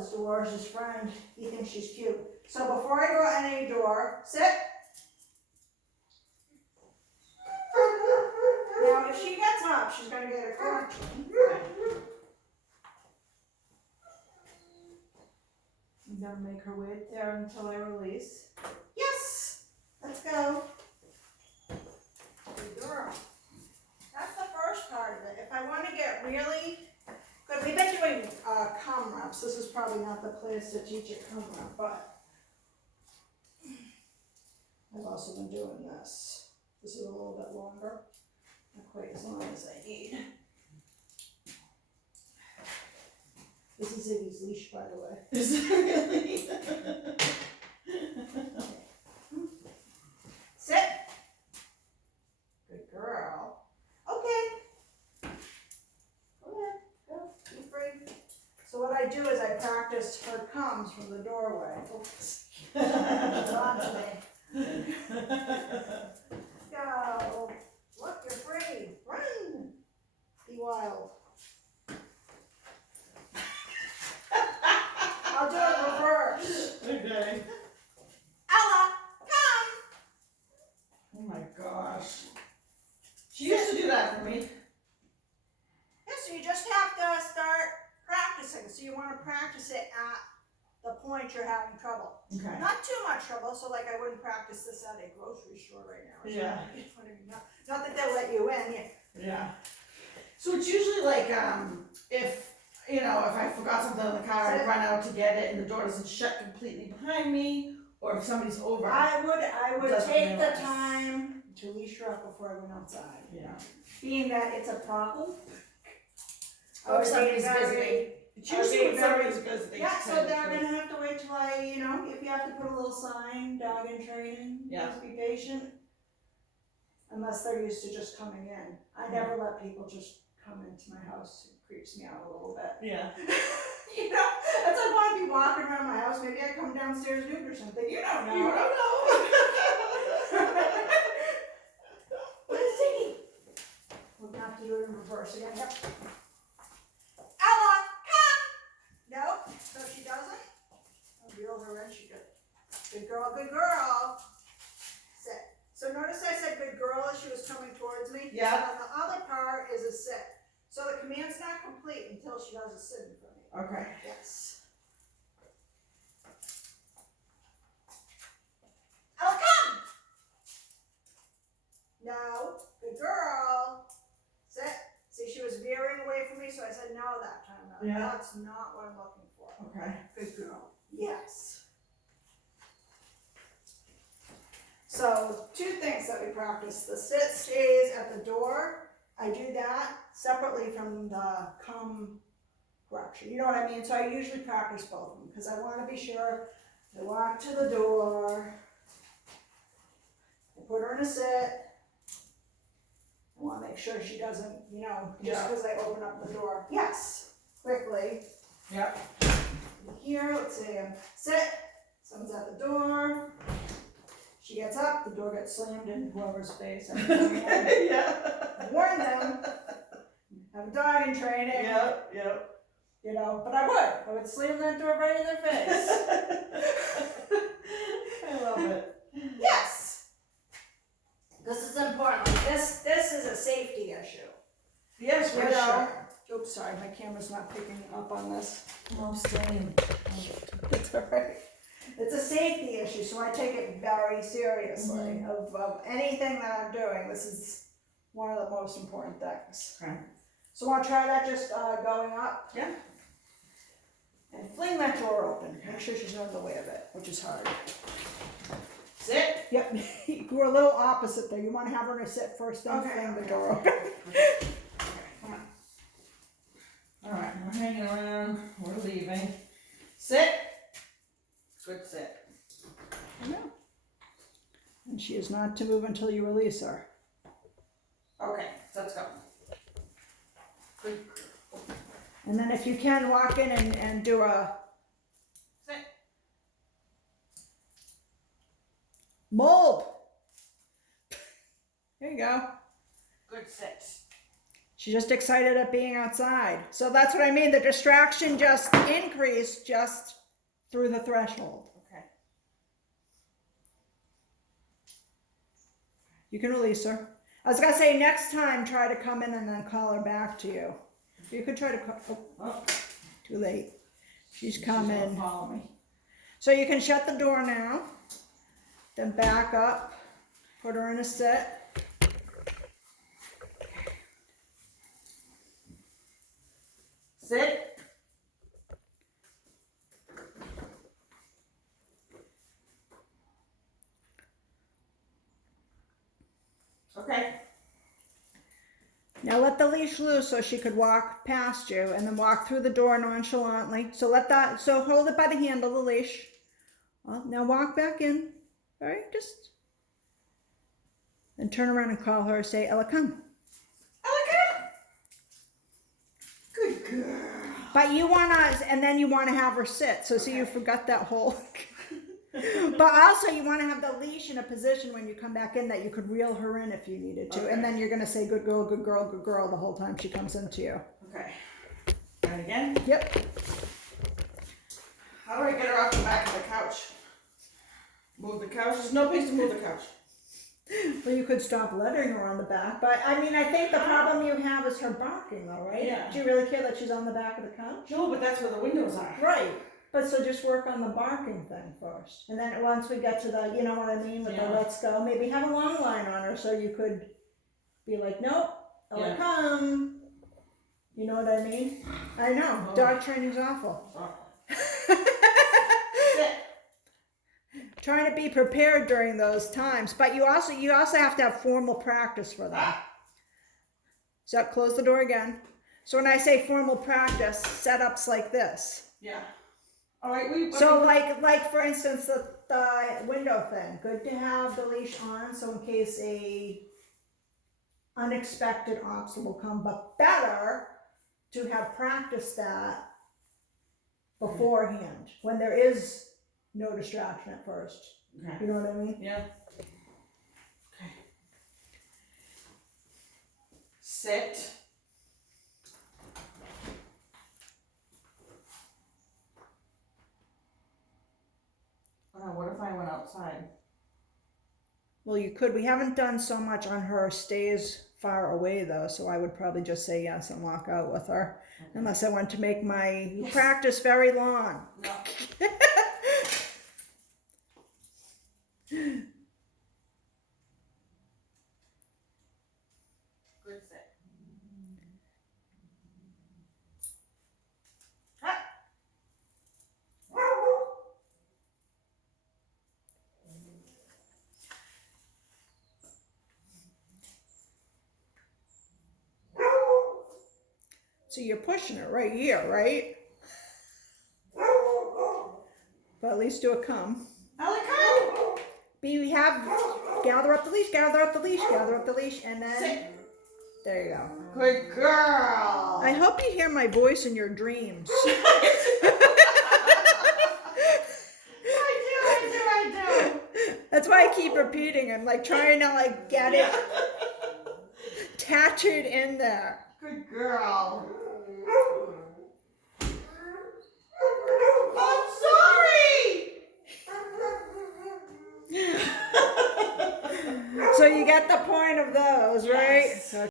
this Dolores' his friend, he thinks she's cute. So before I go at any door, sit. Now if she gets up, she's gonna get a correction. I'm gonna make her wait there until I release. Yes! Let's go. Good girl. That's the first part of it. If I want to get really good, we've been doing cum wraps. This is probably not the place to teach a cum wrap, but I've also been doing this. This is a little bit longer. Not quite as long as I need. This is Ziggy's leash, by the way. Is it really? Sit. Good girl. Okay. Go ahead. Go. Be free. So what I do is I practice her comes from the doorway. Oops. She's on to me. Go. Look, you're free. Run. Be wild. I'll do it reverse. Okay. Ella, come. Oh my gosh. She used to do that for me. Yeah, so you just have to start practicing. So you want to practice it at the point you're having trouble. Okay. Not too much trouble, so like I wouldn't practice this at a grocery store right now. Or Yeah. something. Not that they'll let you in. Yeah. So it's usually like if you know, if I forgot something in the car, I run out to get it and the door doesn't shut completely behind me, or if somebody's over. I would Doesn't take the realize. time to leash her up before I went outside. Yeah. Being that it's a problem. I Or would if be somebody's very- visiting. It's I would usually be when very- somebody's visiting. Yeah, to so tell you they're the truth. gonna have to wait till I, if you have to put a little sign, dog in training, Yeah. just be patient. Unless they're used to just coming in. I never let people just come into my house. It creeps me out a little bit. Yeah. It's like I want to be walking around my house. Maybe I come downstairs nude or something. You don't know. You don't know. Let's see. We're gonna have to do it in reverse again. Yep. Ella, come. Nope. So she doesn't. I'll be over when she good. Good girl. Good girl. Sit. So notice I said good girl as she was coming towards me. Yeah. And then the other part is a sit. So the command's not complete until she does a sit in front of me. Okay. Yes. Ella, come. No. Good girl. Sit. See, she was veering away from me, so I said no that time. No, Yeah. that's not what I'm looking for. Okay. Good girl. Yes. So, two things that we practice. The sit stays at the door. I do that separately from the come correction. You know what I mean? So I usually practice both of them because I want to be sure I walk to the door. I put her in a sit. I want to make sure she doesn't, just Yeah. because I open up the door. Yes, quickly. Yep. Here, let's see, sit. Someone's at the door. She gets up, the door gets slammed in whoever's face. Yeah. Warn them. Have a dog in training. Yep. Yep. But I would slam that door right in their face. I love it. Yes. This is important. This is a safety issue. Yes, for You know? sure. Oops, sorry, my camera's not picking up on this. No stain. It's alright. It's a safety issue, so I take it very seriously. Of anything that I'm doing, this is one of the most important things. Okay. So want to try that just going up? Yeah. And fling that door open. Make sure she's not in the way of it, which is hard. Sit. Yep, you were a little opposite there. You want to have her to sit first, then Okay, fling the okay. door open. Come on. All right, we're hanging around. We're leaving. Sit. Good sit. And she is not to move until you release her. Okay, let's go. Good. And then if you can, walk in and do a Sit. mold. There you go. Good sit. She's just excited at being outside. So that's what I mean. The distraction just increased just through the threshold. Okay. You can release her. I was gonna say next time try to come in and then call her back to you. You could try to call. Oh, Too late. She's she's coming. gonna follow me. So you can shut the door now. Then back up. Put her in a sit. Sit. Okay. Now let the leash loose so she could walk past you and then walk through the door nonchalantly. So hold it by the handle, the leash. Well, now walk back in. All right, just. And turn around and call her, say, Ella, come. Ella, come. Good girl. But you and then you wanna have her sit. So see, you forgot that whole. But also you wanna have the leash in a position when you come back in that you could reel her in if you needed to. Okay. And then you're gonna say, good girl, good girl, good girl the whole time she comes into you. Okay. And again. Yep. How do I get her off the back of the couch? Move the couch? There's no place to move the couch. Well, you could stop lettering her on the back, but I mean, I think the problem you have is her barking, though, right? Yeah. Do you really care that she's on the back of the couch? No, but that's where the windows are. Right. But so just work on the barking thing first. And then once we get to the, you know what I mean, with the Yeah. let's go, maybe have a long line on her so you could be like, nope, Ella, Yeah. come. You know what I mean? I know. Oh. Dog training's awful. Sit. Trying to be prepared during those times, but you also have to have formal practice for that. So close the door again. So when I say formal practice, setups like this. Yeah. All right. So like for instance the window thing. Good to have the leash on, so in case a unexpected obstacle come, but better to have practiced that beforehand when there is no distraction at first. Okay. You know what I mean? Yeah. Okay. Sit. What if I went outside? Well, you could. We haven't done so much on her stays far away though, so I would probably just say yes and walk out with her. Okay. Unless I want to make my practice very long. No. Good sit. So you're pushing her right here, right? But at least do a come. Ella, come. Gather up the leash, gather up the leash, gather up the leash, and then Sit. there you go. Good girl. I hope you hear my voice in your dreams. I do. That's why I keep repeating. I'm like trying to like get it tattooed in there. Good girl. I'm sorry. So you get the point of those, right? Yes. So